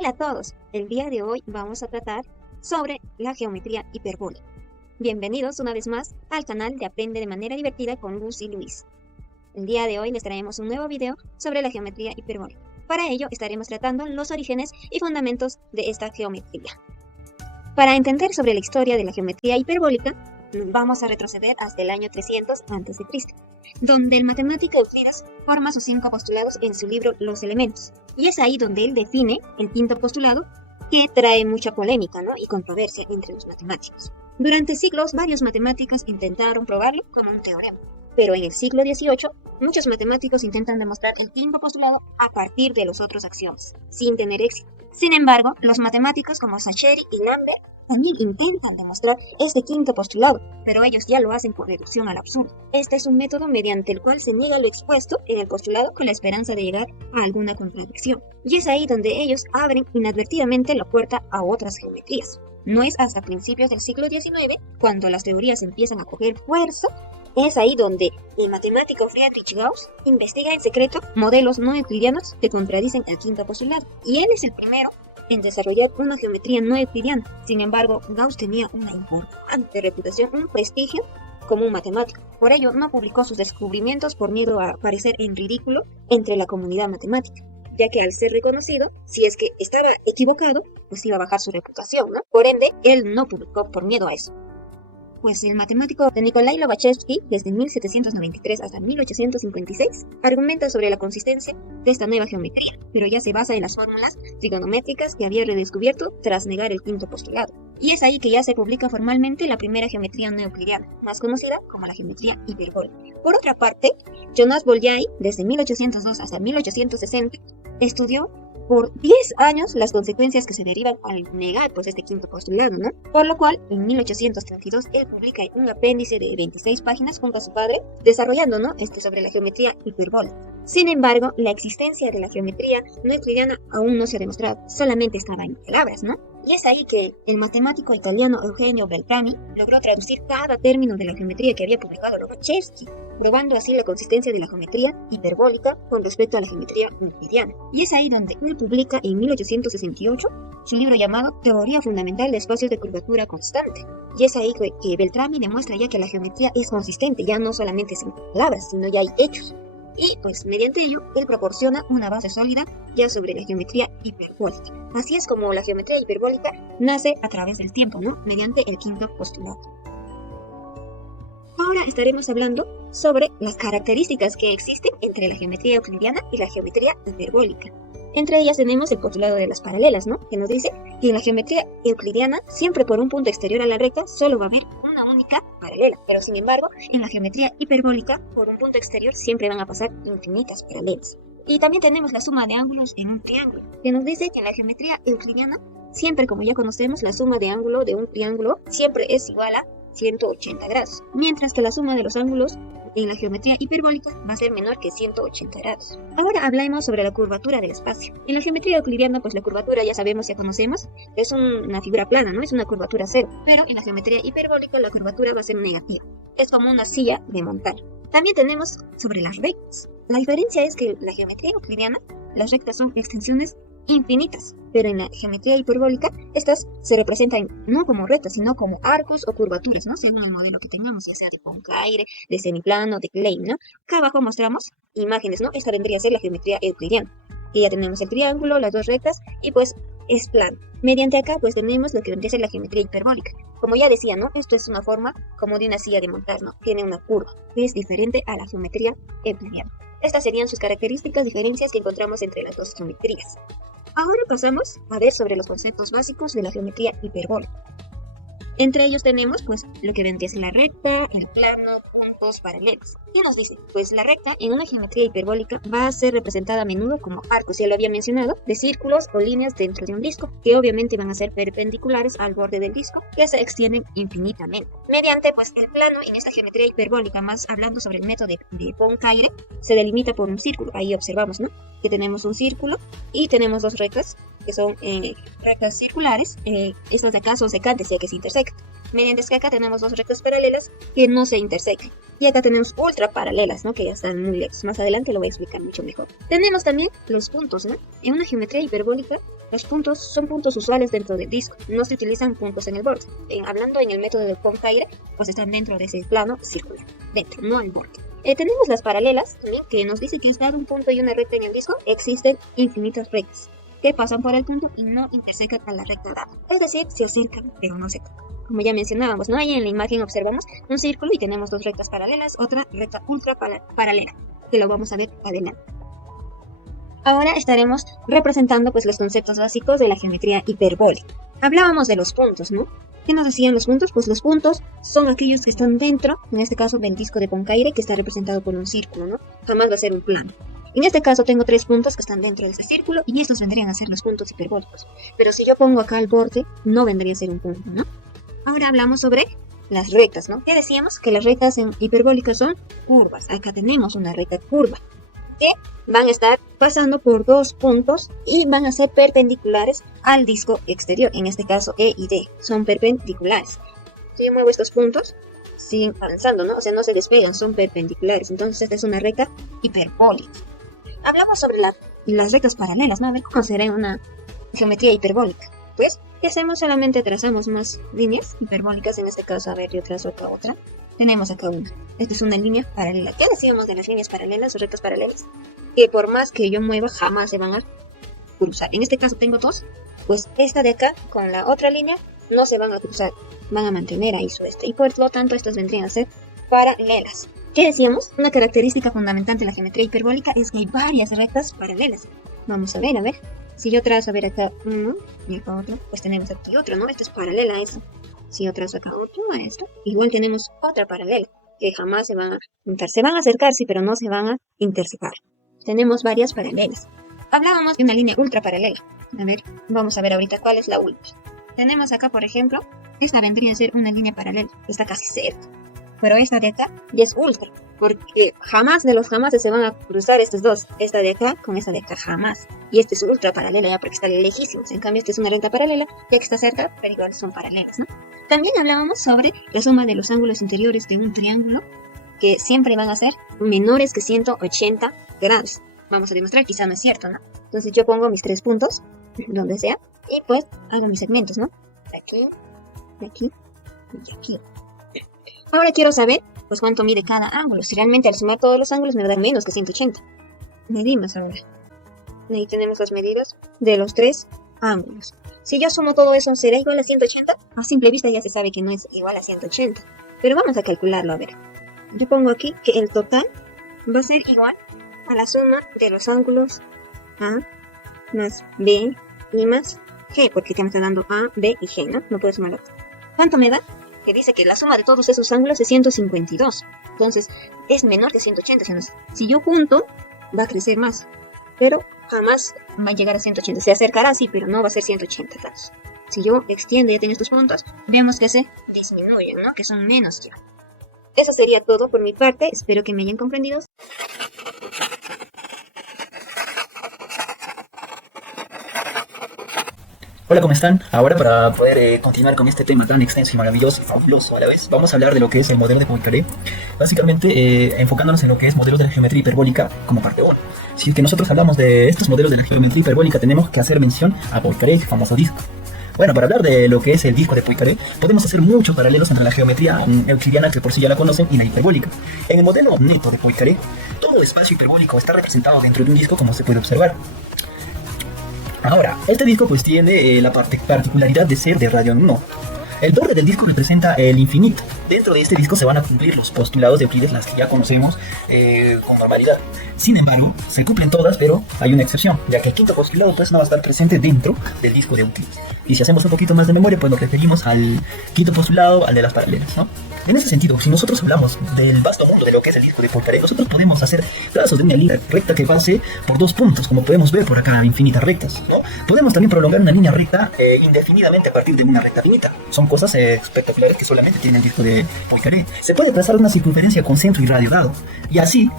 Hola a todos, el día de hoy vamos a tratar sobre la geometría hiperbólica. Bienvenidos una vez más al canal de Aprende de manera divertida con Luz y Luis. El día de hoy les traemos un nuevo video sobre la geometría hiperbólica. Para ello estaremos tratando los orígenes y fundamentos de esta geometría. Para entender sobre la historia de la geometría hiperbólica, vamos a retroceder hasta el año 300 a.C., donde el matemático Euclides forma sus 5 postulados en su libro Los Elementos. Y es ahí donde él define el quinto postulado, que trae mucha polémica, y controversia entre los matemáticos. Durante siglos, varios matemáticos intentaron probarlo como un teorema. Pero en el siglo XVIII, muchos matemáticos intentan demostrar el quinto postulado a partir de los otros axiomas, sin tener éxito. Sin embargo, los matemáticos como Saccheri y Lambert también intentan demostrar este quinto postulado, pero ellos ya lo hacen por reducción al absurdo. Este es un método mediante el cual se niega lo expuesto en el postulado con la esperanza de llegar a alguna contradicción. Y es ahí donde ellos abren inadvertidamente la puerta a otras geometrías. No es hasta principios del siglo XIX, cuando las teorías empiezan a coger fuerza, es ahí donde el matemático Friedrich Gauss investiga en secreto modelos no euclidianos que contradicen el quinto postulado. Y él es el primero en desarrollar una geometría no euclidiana. Sin embargo, Gauss tenía una importante reputación, un prestigio como un matemático. Por ello, no publicó sus descubrimientos por miedo a parecer en ridículo entre la comunidad matemática, ya que al ser reconocido, si es que estaba equivocado, pues iba a bajar su reputación, Por ende, él no publicó por miedo a eso. Pues el matemático Nikolai Lobachevsky, desde 1793 hasta 1856, argumenta sobre la consistencia de esta nueva geometría, pero ya se basa en las fórmulas trigonométricas que había redescubierto tras negar el quinto postulado. Y es ahí que ya se publica formalmente la primera geometría no euclidiana, más conocida como la geometría hiperbólica. Por otra parte, Jonas Bolyai, desde 1802 hasta 1860, estudió por 10 años las consecuencias que se derivan al negar este quinto postulado, Por lo cual, en 1832, él publica un apéndice de 26 páginas junto a su padre, desarrollando, sobre la geometría hiperbólica. Sin embargo, la existencia de la geometría no euclidiana aún no se ha demostrado, solamente estaba en palabras, Y es ahí que el matemático italiano Eugenio Beltrami logró traducir cada término de la geometría que había publicado Lobachevsky, probando así la consistencia de la geometría hiperbólica con respecto a la geometría euclidiana. Y es ahí donde él publica en 1868 su libro llamado Teoría Fundamental de Espacios de Curvatura Constante. Y es ahí que Beltrami demuestra ya que la geometría es consistente, ya no solamente sin palabras, sino ya hay hechos. Y mediante ello, él proporciona una base sólida ya sobre la geometría hiperbólica. Así es como la geometría hiperbólica nace a través del tiempo, mediante el quinto postulado. Ahora estaremos hablando sobre las características que existen entre la geometría euclidiana y la geometría hiperbólica. Entre ellas tenemos el postulado de las paralelas, que nos dice que en la geometría euclidiana, siempre por un punto exterior a la recta, solo va a haber una única paralela. Pero sin embargo, en la geometría hiperbólica, por un punto exterior siempre van a pasar infinitas paralelas. Y también tenemos la suma de ángulos en un triángulo, que nos dice que en la geometría euclidiana, siempre, como ya conocemos, la suma de ángulo de un triángulo siempre es igual a 180 grados, mientras que la suma de los ángulos en la geometría hiperbólica va a ser menor que 180 grados. Ahora hablemos sobre la curvatura del espacio. En la geometría euclidiana, la curvatura ya sabemos, ya conocemos, es una figura plana, es una curvatura cero. Pero en la geometría hiperbólica la curvatura va a ser negativa. Es como una silla de montar. También tenemos sobre las rectas. La diferencia es que en la geometría euclidiana las rectas son extensiones infinitas, pero en la geometría hiperbólica estas se representan no como rectas, sino como arcos o curvaturas, según el modelo que tengamos, ya sea de Poincare, de semiplano, de Klein, Acá abajo mostramos imágenes, Esta vendría a ser la geometría euclidiana, que ya tenemos el triángulo, las dos rectas y es plano. Mediante acá tenemos lo que vendría a ser la geometría hiperbólica. Como ya decía, Esto es una forma como de una silla de montar, Tiene una curva, que es diferente a la geometría euclidiana. Estas serían sus características, diferencias que encontramos entre las dos geometrías. Ahora pasamos a ver sobre los conceptos básicos de la geometría hiperbólica. Entre ellos tenemos lo que vendría a ser la recta, el plano, puntos, paralelos. ¿Qué nos dice? La recta en una geometría hiperbólica va a ser representada a menudo como arcos, ya lo había mencionado, de círculos o líneas dentro de un disco, que obviamente van a ser perpendiculares al borde del disco, que se extienden infinitamente. Mediante el plano en esta geometría hiperbólica, más hablando sobre el método de Poincare, se delimita por un círculo. Ahí observamos, que tenemos un círculo y tenemos dos rectas, que son rectas circulares. Estas de acá son secantes, ya que se intersecan. Mediante que acá tenemos dos rectas paralelas que no se intersecan. Y acá tenemos ultra paralelas, ¿no? Que ya están muy lejos. Más adelante lo voy a explicar mucho mejor. Tenemos también los puntos, ¿no? En una geometría hiperbólica, los puntos son puntos usuales dentro del disco. No se utilizan puntos en el borde. Hablando en el método de Poincare, pues están dentro de ese plano circular. Dentro, no al borde. Tenemos las paralelas, también, que nos dice que es dado un punto y una recta en el disco. Existen infinitas rectas que pasan por el punto y no intersecan a la recta dada. Es decir, se acercan, pero no se tocan. Como ya mencionábamos, ¿no? Ahí en la imagen observamos un círculo y tenemos dos rectas paralelas, otra recta ultra paralela, que lo vamos a ver adelante. Ahora estaremos representando pues los conceptos básicos de la geometría hiperbólica. Hablábamos de los puntos, ¿no? ¿Qué nos decían los puntos? Pues los puntos son aquellos que están dentro, en este caso del disco de Poincare, que está representado por un círculo, ¿no? Jamás va a ser un plano. En este caso tengo 3 puntos que están dentro de ese círculo y estos vendrían a ser los puntos hiperbólicos. Pero si yo pongo acá el borde, no vendría a ser un punto, ¿no? Ahora hablamos sobre las rectas, ¿no? ¿Qué decíamos? Que las rectas hiperbólicas son curvas. Acá tenemos una recta curva que van a estar pasando por 2 puntos y van a ser perpendiculares al disco exterior. En este caso E y D son perpendiculares. Si yo muevo estos puntos, siguen avanzando, ¿no? O sea, no se despegan, son perpendiculares. Entonces esta es una recta hiperbólica. Hablamos sobre las rectas paralelas, ¿no? A ver cómo será una geometría hiperbólica. Pues, ¿qué hacemos? Solamente trazamos más líneas hiperbólicas. En este caso, a ver, yo trazo acá otra. Tenemos acá una. Esta es una línea paralela. ¿Qué decíamos de las líneas paralelas o rectas paralelas? Que por más que yo mueva, jamás se van a cruzar. En este caso tengo 2. Pues esta de acá con la otra línea no se van a cruzar. Van a mantener ahí su Y por lo tanto, estas vendrían a ser paralelas. ¿Qué decíamos? Una característica fundamental de la geometría hiperbólica es que hay varias rectas paralelas. Vamos a ver, a ver. Si yo trazo, a ver acá uno y acá otro, pues tenemos aquí otro, ¿no? Esto es paralela a eso. Si yo trazo acá otro a esto, igual tenemos otra paralela, que jamás se van a juntar. Se van a acercar, sí, pero no se van a intersecar. Tenemos varias paralelas. Hablábamos de una línea ultra paralela. A ver, vamos a ver ahorita cuál es la ultra. Tenemos acá, por ejemplo, esta vendría a ser una línea paralela. Está casi cerca. Pero esta de acá ya es ultra, porque jamás de los jamases se van a cruzar estos dos. Esta de acá con esta de acá jamás. Y este es ultra paralela ya porque está lejísimos. En cambio, esta es una recta paralela, ya que está cerca, pero igual son paralelas, ¿no? También hablábamos sobre la suma de los ángulos interiores de un triángulo, que siempre van a ser menores que 180 grados. Vamos a demostrar, quizá no es cierto, ¿no? Entonces yo pongo mis 3 puntos, donde sea, y pues hago mis segmentos, ¿no? Aquí y aquí. Ahora quiero saber, pues, cuánto mide cada ángulo. Si realmente al sumar todos los ángulos me va a dar menos que 180. Medimos ahora. Ahí tenemos las medidas de los 3 ángulos. Si yo sumo todo eso, ¿será igual a 180? A simple vista ya se sabe que no es igual a 180. Pero vamos a calcularlo, a ver. Yo pongo aquí que el total va a ser igual a la suma de los ángulos A más B y más G, porque te me está dando A, B y G, ¿no? No puedo sumarlo. ¿Cuánto me da? Que dice que la suma de todos esos ángulos es 152. Entonces, es menor que 180. Si yo junto, va a crecer más. Pero jamás va a llegar a 180. Se acercará, sí, pero no va a ser 180 grados. Si yo extiendo, ya tengo estos puntos, vemos que se disminuyen, ¿no? Que son menos ya. Eso sería todo por mi parte. Espero que me hayan comprendido. Hola, ¿cómo están? Ahora para poder continuar con este tema tan extenso y maravilloso y fabuloso a la vez, vamos a hablar de lo que es el modelo de Poincare, básicamente enfocándonos en lo que es modelos de la geometría hiperbólica como parte 1. Si que nosotros hablamos de estos modelos de la geometría hiperbólica, tenemos que hacer mención a Poincare, el famoso disco. Bueno, para hablar de lo que es el disco de Poincare, podemos hacer muchos paralelos entre la geometría euclidiana, que por sí ya la conocen, y la hiperbólica. En el modelo neto de Poincare, todo el espacio hiperbólico está representado dentro de un disco, como se puede observar. Ahora, este disco pues tiene la particularidad de ser de radio 1. El borde del disco representa el infinito. Dentro de este disco se van a cumplir los postulados de Euclides, las que ya conocemos con normalidad. Sin embargo, se cumplen todas, pero hay una excepción, ya que el quinto postulado pues no va a estar presente dentro del disco de Euclides. Y si hacemos un poquito más de memoria, pues nos referimos al quinto postulado, al de las paralelas, ¿no? En ese sentido, si nosotros hablamos del vasto mundo de lo que es el disco de Poincare, nosotros podemos hacer trazos de una línea recta que pase por 2 puntos, como podemos ver por acá, infinitas rectas, ¿no? Podemos también prolongar una línea recta indefinidamente a partir de una recta finita. Son cosas espectaculares que solamente tiene el disco de Poincare. Se puede trazar una circunferencia con centro y radio dado, y así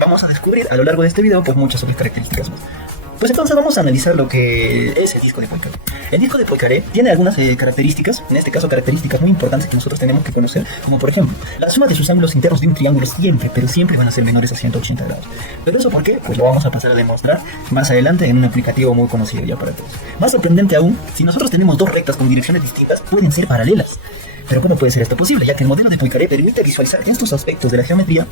vamos a descubrir a lo largo de este video pues muchas otras características más. Pues entonces vamos a analizar lo que es el disco de Poincaré. El disco de Poincaré tiene algunas características, en este caso características muy importantes que nosotros tenemos que conocer, como por ejemplo, la suma de sus ángulos internos de un triángulo siempre, pero siempre van a ser menores a 180 grados. ¿Pero eso por qué? Pues lo vamos a pasar a demostrar más adelante en un aplicativo muy conocido ya para todos. Más sorprendente aún, si nosotros tenemos dos rectas con direcciones distintas, pueden ser paralelas. Pero ¿cómo puede ser esto posible? Ya que el modelo de Poincaré permite visualizar estos aspectos de la geometría,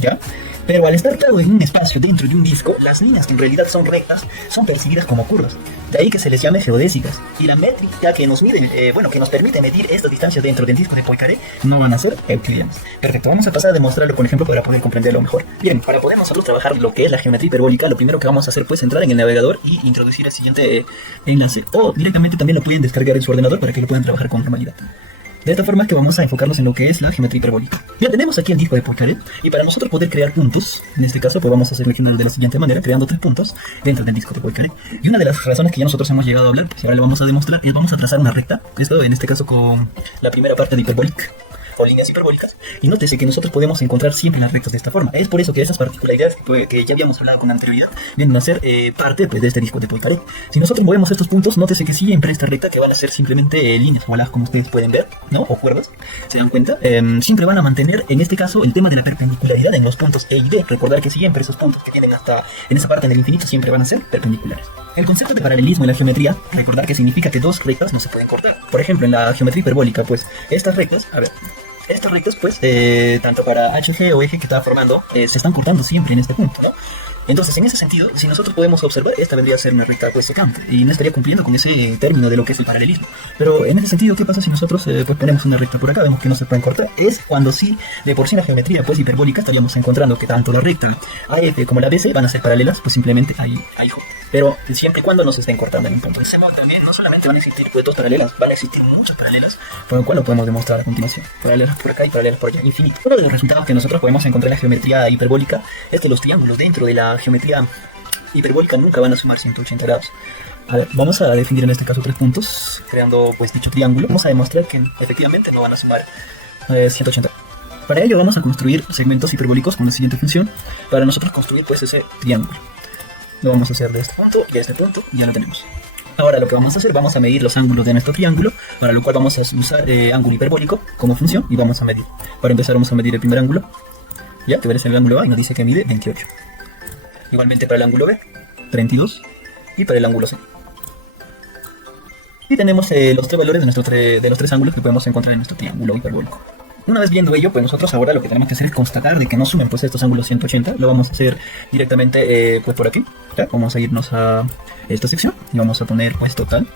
¿ya? Pero al estar claro en un espacio dentro de un disco, las líneas que en realidad son rectas son percibidas como curvas. De ahí que se les llame geodésicas. Y la métrica que nos mide, que nos permite medir esta distancia dentro del disco de Poincaré no van a ser euclidianas. Perfecto, vamos a pasar a demostrarlo con ejemplo para poder comprenderlo mejor. Bien, para poder nosotros trabajar lo que es la geometría hiperbólica, lo primero que vamos a hacer pues es entrar en el navegador y introducir el siguiente enlace. O directamente también lo pueden descargar en su ordenador para que lo puedan trabajar con normalidad. De esta forma es que vamos a enfocarnos en lo que es la geometría hiperbólica. Ya tenemos aquí el disco de Poincaré, y para nosotros poder crear puntos, en este caso pues vamos a seleccionar de la siguiente manera, creando 3 puntos dentro del disco de Poincaré. Y una de las razones que ya nosotros hemos llegado a hablar, pues ahora le vamos a demostrar, es vamos a trazar una recta, esto en este caso con la primera parte de hiperbólica, o líneas hiperbólicas, y nótese que nosotros podemos encontrar siempre las rectas de esta forma. Es por eso que esas particularidades que ya habíamos hablado con anterioridad vienen a ser parte pues, de este disco de Poincaré. Si nosotros movemos estos puntos, nótese que siempre esta recta, que van a ser simplemente líneas o alas, como ustedes pueden ver, ¿no? O cuerdas, se dan cuenta, siempre van a mantener en este caso el tema de la perpendicularidad en los puntos E y D. Recordar que siempre esos puntos que tienen hasta en esa parte en el infinito siempre van a ser perpendiculares. El concepto de paralelismo en la geometría, recordar que significa que dos rectas no se pueden cortar. Por ejemplo, en la geometría hiperbólica, pues estas rectas, estas rectas, pues, tanto para HG o eje que estaba formando, se están cortando siempre en este punto, ¿no? Entonces, en ese sentido, si nosotros podemos observar, esta vendría a ser una recta pues secante y no estaría cumpliendo con ese término de lo que es el paralelismo. Pero en ese sentido, ¿qué pasa si nosotros pues ponemos una recta por acá? Vemos que no se pueden cortar. Es cuando sí, de por sí la geometría pues hiperbólica estaríamos encontrando que tanto la recta AF como la BC van a ser paralelas, pues simplemente ahí pero siempre y cuando no se estén cortando en un punto. Ese modo también no solamente van a existir pues, dos paralelas, van a existir muchas paralelas, por lo cual lo podemos demostrar a continuación. Paralelas por acá y paralelas por allá, infinito. Uno de los resultados que nosotros podemos encontrar en la geometría hiperbólica es que los triángulos dentro de la geometría hiperbólica nunca van a sumar 180 grados. A ver, vamos a definir en este caso 3 puntos, creando pues dicho triángulo. Vamos a demostrar que efectivamente no van a sumar 180. Para ello vamos a construir segmentos hiperbólicos con la siguiente función, para nosotros construir pues ese triángulo. Lo vamos a hacer de este punto y a este punto, y ya lo tenemos. Ahora lo que vamos a hacer, vamos a medir los ángulos de nuestro triángulo, para lo cual vamos a usar ángulo hiperbólico como función y vamos a medir. Para empezar vamos a medir el primer ángulo, ya que es el ángulo A y nos dice que mide 28. Igualmente para el ángulo B, 32, y para el ángulo C. Y tenemos los 3 valores de los 3 ángulos que podemos encontrar en nuestro triángulo hiperbólico. Una vez viendo ello, pues nosotros ahora lo que tenemos que hacer es constatar de que no sumen pues estos ángulos 180. Lo vamos a hacer directamente pues por aquí. ¿Ya? Vamos a irnos a esta sección y vamos a poner pues total.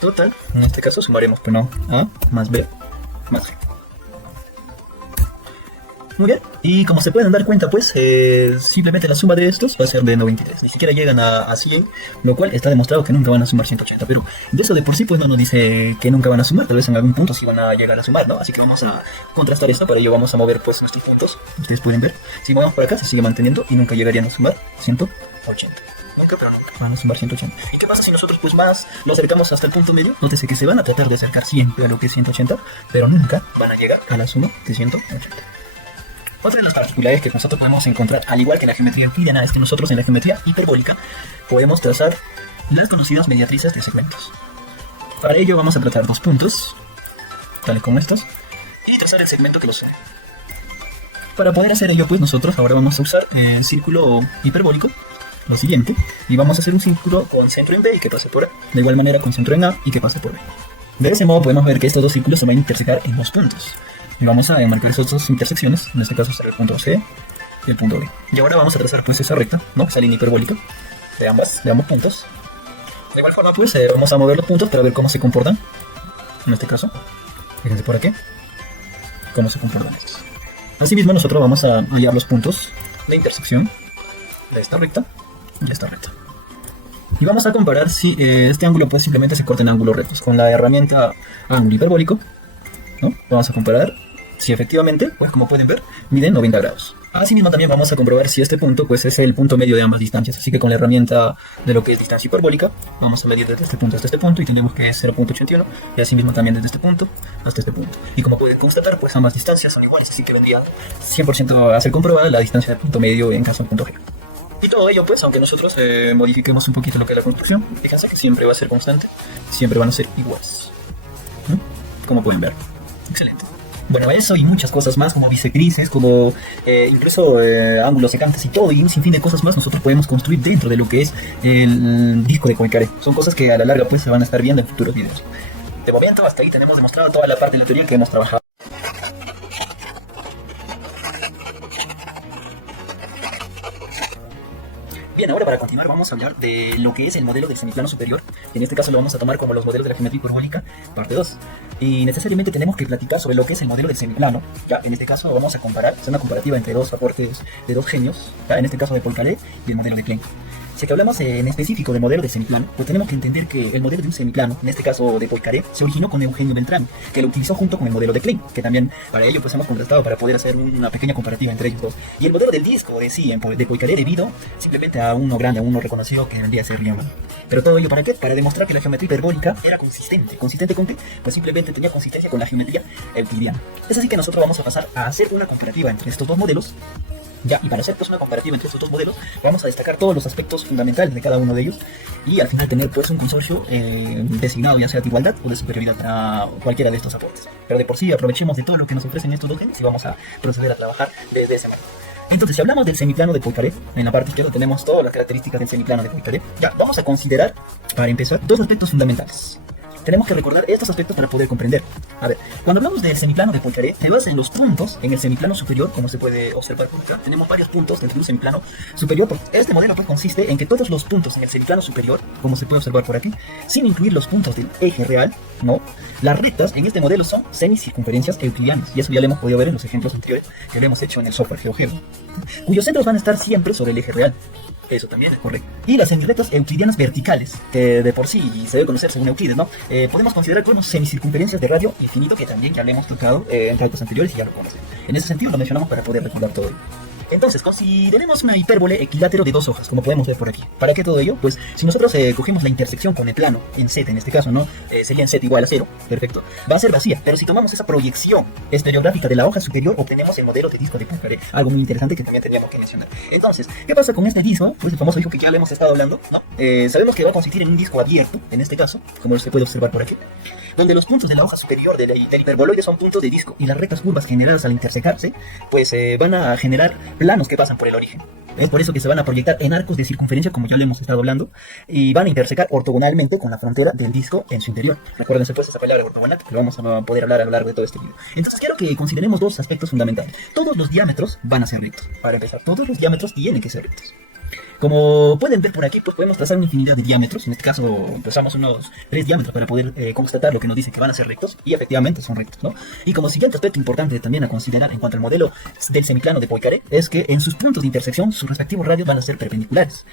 Total, en este caso sumaremos pues no, A más B más C. Muy bien, y como se pueden dar cuenta pues simplemente la suma de estos va a ser de 93, ni siquiera llegan a 100, lo cual está demostrado que nunca van a sumar 180, pero de eso de por sí pues no nos dice que nunca van a sumar, tal vez en algún punto sí van a llegar a sumar, ¿no? Así que vamos a contrastar esto, para ello vamos a mover pues nuestros puntos, ustedes pueden ver, si movemos por acá se sigue manteniendo y nunca llegarían a sumar 180. Nunca, pero nunca van a sumar 180. ¿Y qué pasa si nosotros pues más lo acercamos hasta el punto medio? Nótese que se van a tratar de acercar siempre a lo que es 180, pero nunca van a llegar a la suma de 180. Otra de las particularidades que nosotros podemos encontrar, al igual que en la geometría euclidiana, es que nosotros en la geometría hiperbólica podemos trazar las conocidas mediatrices de segmentos. Para ello vamos a trazar 2 puntos, tales como estos, y trazar el segmento que los une. Para poder hacer ello, pues nosotros ahora vamos a usar el círculo hiperbólico, lo siguiente, y vamos a hacer un círculo con centro en B y que pase por A, de igual manera con centro en A y que pase por B. De ese modo podemos ver que estos dos círculos se van a intersecar en 2 puntos. Y vamos a marcar esas dos intersecciones, en este caso será el punto C y el punto B. Y ahora vamos a trazar pues esa recta, ¿no? Esa línea hiperbólica de ambos puntos. De igual forma pues vamos a mover los puntos para ver cómo se comportan. En este caso, fíjense por aquí, cómo se comportan estos. Asimismo nosotros vamos a hallar los puntos de intersección de esta recta y de esta recta. Y vamos a comparar si este ángulo pues simplemente se corta en ángulos rectos. Con la herramienta ángulo hiperbólico, ¿no? Vamos a comparar si efectivamente, pues como pueden ver, mide 90 grados. Asimismo también vamos a comprobar si este punto pues es el punto medio de ambas distancias. Así que con la herramienta de lo que es distancia hiperbólica, vamos a medir desde este punto hasta este punto y tendremos que es 0.81. Y asimismo también desde este punto hasta este punto. Y como pueden constatar, pues ambas distancias son iguales, así que vendría 100% a ser comprobada la distancia del punto medio en caso del punto G. Y todo ello, pues, aunque nosotros modifiquemos un poquito lo que es la construcción, fíjense que siempre va a ser constante, siempre van a ser iguales. Como pueden ver. Excelente. Bueno, eso y muchas cosas más, como bisectrices, como incluso ángulos secantes y todo, y un sinfín de cosas más nosotros podemos construir dentro de lo que es el disco de Poincaré. Son cosas que a la larga pues se van a estar viendo en futuros videos. De momento hasta ahí tenemos demostrado toda la parte de la teoría que hemos trabajado. Bien, ahora para continuar vamos a hablar de lo que es el modelo del semiplano superior. En este caso lo vamos a tomar como los modelos de la geometría hiperbólica, parte 2. Y necesariamente tenemos que platicar sobre lo que es el modelo del semiplano. Ya, en este caso vamos a comparar, es una comparativa entre dos aportes de dos genios, ¿ya? En este caso de Poincaré y el modelo de Klein. Si que hablamos en específico del modelo de semiplano, pues tenemos que entender que el modelo de un semiplano, en este caso de Poincaré, se originó con Eugenio Beltrán, que lo utilizó junto con el modelo de Klein, que también para ello pues hemos contrastado para poder hacer una pequeña comparativa entre ellos dos. Y el modelo del disco de sí, de Poincaré, debido simplemente a uno grande, a uno reconocido que vendría a ser Riemann. Pero todo ello ¿para qué? Para demostrar que la geometría hiperbólica era consistente. ¿Consistente con qué? Pues simplemente tenía consistencia con la geometría euclidiana. Es así que nosotros vamos a pasar a hacer una comparativa entre estos dos modelos. Ya, y para hacer pues una comparativa entre estos dos modelos, vamos a destacar todos los aspectos fundamentales de cada uno de ellos y al final tener pues un consorcio designado ya sea de igualdad o de superioridad para cualquiera de estos aportes. Pero de por sí aprovechemos de todo lo que nos ofrecen estos dos genes y vamos a proceder a trabajar desde ese modo. Entonces, si hablamos del semiplano de Poincaré, en la parte izquierda tenemos todas las características del semiplano de Poincaré. Ya, vamos a considerar, para empezar, dos aspectos fundamentales. Tenemos que recordar estos aspectos para poder comprender. A ver, cuando hablamos del semiplano de Poincaré, se basa en los puntos en el semiplano superior, como se puede observar por acá. Tenemos varios puntos dentro de un semiplano superior. Este modelo pues consiste en que todos los puntos en el semiplano superior, como se puede observar por aquí, sin incluir los puntos del eje real, ¿no? Las rectas en este modelo son semicircunferencias euclidianas, y eso ya lo hemos podido ver en los ejemplos anteriores que lo hemos hecho en el software GeoGebra, cuyos centros van a estar siempre sobre el eje real. Eso también es correcto. Y las semirectas euclidianas verticales, que de por sí se debe conocer según Euclides, ¿no? Podemos considerar como semicircunferencias de radio infinito, que también ya lo hemos tocado en clases anteriores y ya lo conocemos. En ese sentido lo mencionamos para poder recordar todo ello. Entonces, consideremos una hipérbole equilátero de dos hojas, como podemos ver por aquí. ¿Para qué todo ello? Pues si nosotros cogemos la intersección con el plano en Z, en este caso, ¿no? Sería en Z igual a 0, perfecto. Va a ser vacía, pero si tomamos esa proyección estereográfica de la hoja superior, obtenemos el modelo de disco de Poincaré, algo muy interesante que también teníamos que mencionar. Entonces, ¿qué pasa con este disco? Pues el famoso disco que ya le hemos estado hablando, ¿no? Sabemos que va a consistir en un disco abierto, en este caso, como se puede observar por aquí, donde los puntos de la hoja superior del hiperboloide son puntos de disco y las rectas curvas generadas al intersecarse, pues van a generar planos que pasan por el origen. Es por eso que se van a proyectar en arcos de circunferencia, como ya lo hemos estado hablando, y van a intersecar ortogonalmente con la frontera del disco en su interior. Recuérdense pues esa palabra ortogonal, que lo vamos a poder hablar a lo largo de todo este video. Entonces quiero que consideremos dos aspectos fundamentales. Todos los diámetros van a ser rectos. Para empezar, todos los diámetros tienen que ser rectos. Como pueden ver por aquí, pues podemos trazar una infinidad de diámetros. En este caso, usamos unos 3 diámetros para poder constatar lo que nos dice que van a ser rectos. Y efectivamente son rectos, ¿no? Y como siguiente aspecto importante también a considerar en cuanto al modelo del semiplano de Poincaré, es que en sus puntos de intersección, sus respectivos radios van a ser perpendiculares.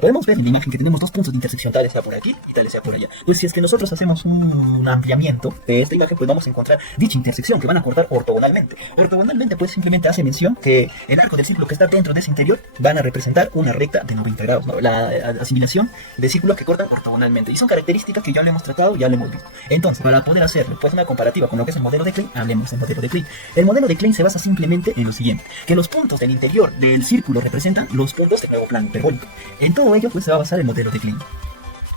Podemos ver en la imagen que tenemos dos puntos de intersección, tal sea por aquí y tal sea por allá. Pues si es que nosotros hacemos un ampliamiento de esta imagen, pues vamos a encontrar dicha intersección que van a cortar ortogonalmente. Ortogonalmente, pues simplemente hace mención que el arco del círculo que está dentro de ese interior van a representar una recta de 90 grados, ¿no? La asimilación de círculos que cortan ortogonalmente. Y son características que ya lo hemos tratado, ya lo hemos visto. Entonces, para poder hacer pues una comparativa con lo que es el modelo de Klein, hablemos del modelo de Klein. El modelo de Klein se basa simplemente en lo siguiente, que los puntos del interior del círculo representan los puntos del nuevo plano hiperbólico. En todo ello, pues se va a basar el modelo de Klein.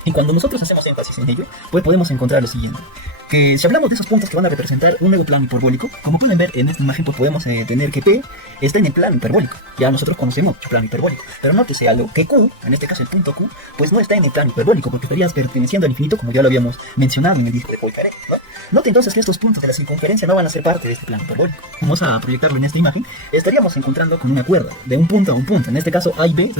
Y cuando nosotros hacemos énfasis en ello, pues podemos encontrar lo siguiente, que si hablamos de esos puntos que van a representar un nuevo plano hiperbólico, como pueden ver en esta imagen, pues podemos tener que P está en el plano hiperbólico. Ya nosotros conocemos el plano hiperbólico, pero nótese algo, que Q, en este caso el punto Q, pues no está en el plano hiperbólico, porque estaría perteneciendo al infinito, como ya lo habíamos mencionado en el disco de Poincaré, ¿no? Note entonces que estos puntos de la circunferencia no van a ser parte de este plano hiperbólico. Vamos a proyectarlo en esta imagen. Estaríamos encontrando con una cuerda de un punto a un punto. En este caso A y B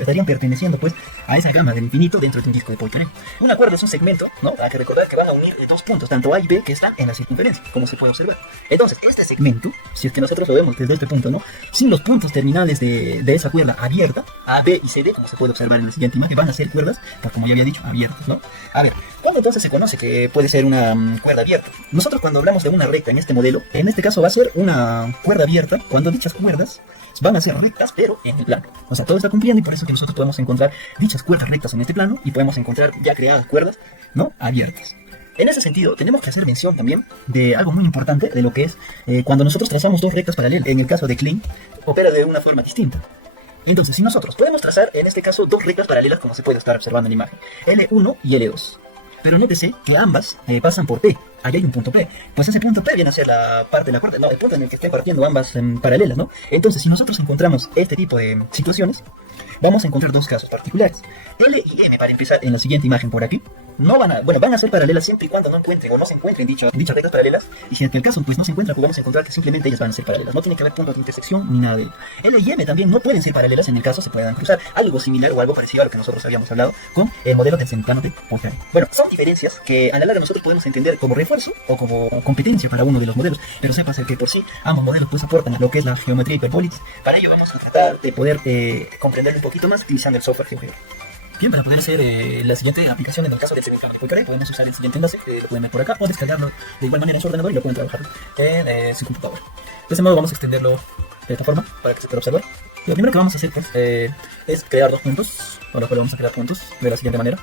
estarían perteneciendo pues a esa gama del infinito dentro de un disco de Poincaré. Una cuerda es un segmento, ¿no? Hay que recordar que van a unir dos puntos, tanto A y B, que están en la circunferencia, como se puede observar. Entonces, este segmento, si es que nosotros lo vemos desde este punto, ¿no? Sin los puntos terminales de esa cuerda abierta, A, B y CD, como se puede observar en la siguiente imagen, van a ser cuerdas, pues, como ya había dicho, abiertas, ¿no? A ver, ¿cuándo entonces se conoce que puede ser una cuerda abierta? Nosotros cuando hablamos de una recta en este modelo, en este caso va a ser una cuerda abierta, cuando dichas cuerdas van a ser rectas, pero en el plano. O sea, todo está cumpliendo y por eso que nosotros podemos encontrar dichas cuerdas rectas en este plano y podemos encontrar ya creadas cuerdas, ¿no? Abiertas. En ese sentido, tenemos que hacer mención también de algo muy importante, de lo que es cuando nosotros trazamos dos rectas paralelas. En el caso de Klein, opera de una forma distinta. Entonces, si nosotros podemos trazar, en este caso, dos rectas paralelas, como se puede estar observando en la imagen, L1 y L2. Pero nótese que ambas pasan por P. Allí hay un punto P. Pues ese punto P viene a ser la parte de la cuarta, no, el punto en el que estén partiendo ambas en paralelas, ¿no? Entonces, si nosotros encontramos este tipo de situaciones, vamos a encontrar dos casos particulares. L y M, para empezar, en la siguiente imagen por aquí, no van a, bueno, van a ser paralelas siempre y cuando no encuentren o no se encuentren dichas rectas paralelas. Y si en el caso pues no se encuentran, pues vamos a encontrar que simplemente ellas van a ser paralelas. No tiene que haber puntos de intersección ni nada de ello. L y M también no pueden ser paralelas en el caso se puedan cruzar. Algo similar o algo parecido a lo que nosotros habíamos hablado con el modelo del semiclano de Poincaré. Bueno, son diferencias que a la larga nosotros podemos entender como refuerzo o como competencia para uno de los modelos. Pero sepas que por sí ambos modelos pues aportan a lo que es la geometría hiperbólica. Para ello vamos a tratar de poder comprenderlo un poquito más utilizando el software GeoGebra. Bien, para poder hacer la siguiente aplicación en el caso del semiclano de Poincaré, podemos usar el siguiente enlace, lo pueden ver por acá, o descargarlo de igual manera en su ordenador y lo pueden trabajar en su computadora. De ese modo vamos a extenderlo de esta forma para que se pueda observar. Lo primero que vamos a hacer pues, es crear dos puntos, con los cuales vamos a crear puntos de la siguiente manera,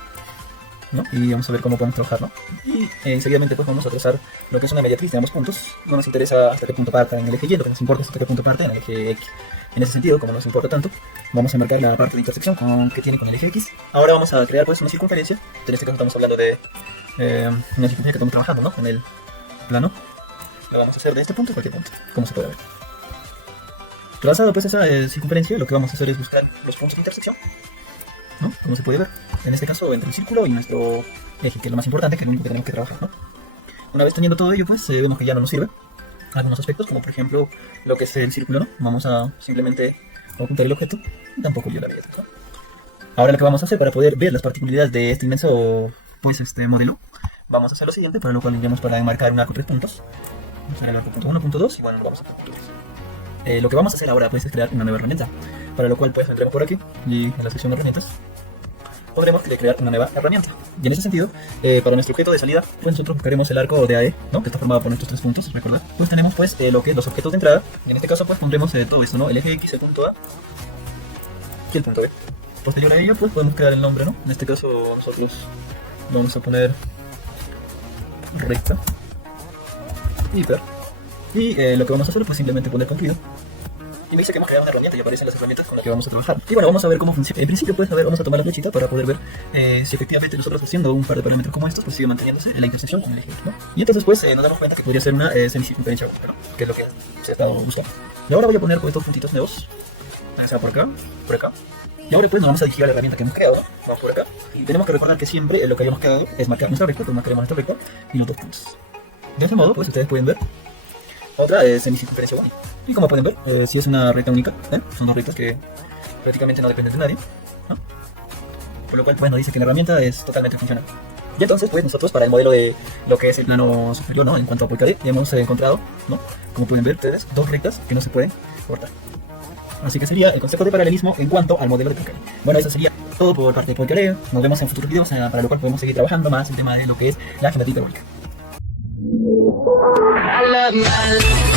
¿no? Y vamos a ver cómo podemos trabajar, ¿no? Y seguidamente pues vamos a trazar lo que es una mediatriz de ambos puntos. No nos interesa hasta qué punto parta en el eje Y, lo que nos importa es hasta qué punto parte en el eje X. En ese sentido, como no nos importa tanto, vamos a marcar la parte de intersección que tiene con el eje X. Ahora vamos a crear pues una circunferencia. En este caso estamos hablando de una circunferencia que estamos trabajando, ¿no? Con el plano. Lo vamos a hacer de este punto a cualquier punto, como se puede ver. Trazado pues esa circunferencia, lo que vamos a hacer es buscar los puntos de intersección, ¿no? Como se puede ver, en este caso entre el círculo y nuestro eje, que es lo más importante, que es lo único que tenemos que trabajar, ¿no? Una vez teniendo todo ello, pues vemos que ya no nos sirve algunos aspectos, como por ejemplo lo que es el círculo, ¿no? Vamos a simplemente ocultar el objeto y tampoco yo la vida, ¿no? Ahora lo que vamos a hacer para poder ver las particularidades de este inmenso pues modelo, vamos a hacer lo siguiente, para lo cual iremos para enmarcar un arco de 3 puntos. Vamos a hacer el arco punto 1, punto 2 y bueno, vamos a punto 3. Lo que vamos a hacer ahora pues es crear una nueva herramienta, para lo cual pues vendremos por aquí y en la sección de herramientas podremos crear una nueva herramienta. Y en ese sentido, para nuestro objeto de salida, pues nosotros buscaremos el arco de AE, ¿no? Que está formado por nuestros 3 puntos, recordad. Pues tenemos pues lo que es los objetos de entrada, y en este caso pues pondremos todo esto, ¿no? El eje X, el punto A y el punto B. Posterior a ello pues podemos crear el nombre, ¿no? En este caso nosotros vamos a poner recta hiper. Y lo que vamos a hacer pues simplemente poner concluido. Y me dice que hemos creado una herramienta y aparecen las herramientas con las que vamos a trabajar. Y bueno, vamos a ver cómo funciona. En principio, pues, a ver, vamos a tomar la flechita para poder ver si efectivamente nosotros haciendo un par de parámetros como estos, pues sigue manteniéndose en la intersección con el eje, ¿no? Y entonces, pues, nos damos cuenta que podría ser una semicircunferencia única, ¿no? Que es lo que se está buscando. Y ahora voy a poner pues, estos puntitos nuevos. O sea, por acá, por acá. Y ahora pues nos vamos a dirigir a la herramienta que hemos creado, ¿no? Vamos por acá. Y tenemos que recordar que siempre lo que habíamos creado es marcar nuestra recta, pues marcaremos nuestra recta y los dos puntos. De ese modo, pues, ustedes pueden ver otra semicircunferencia única. Y como pueden ver, si es una recta única, son dos rectas que prácticamente no dependen de nadie, ¿no? Por lo cual pues nos dice que la herramienta es totalmente funcional. Y entonces pues nosotros para el modelo de lo que es el plano superior, ¿no? En cuanto a Poincaré, hemos encontrado, ¿no? Como pueden ver ustedes, dos rectas que no se pueden cortar. Así que sería el concepto de paralelismo en cuanto al modelo de Poincaré. Bueno, eso sería todo por parte de Poincaré. Nos vemos en futuros videos, para lo cual podemos seguir trabajando más el tema de lo que es la geometría hiperbólica. I love my life.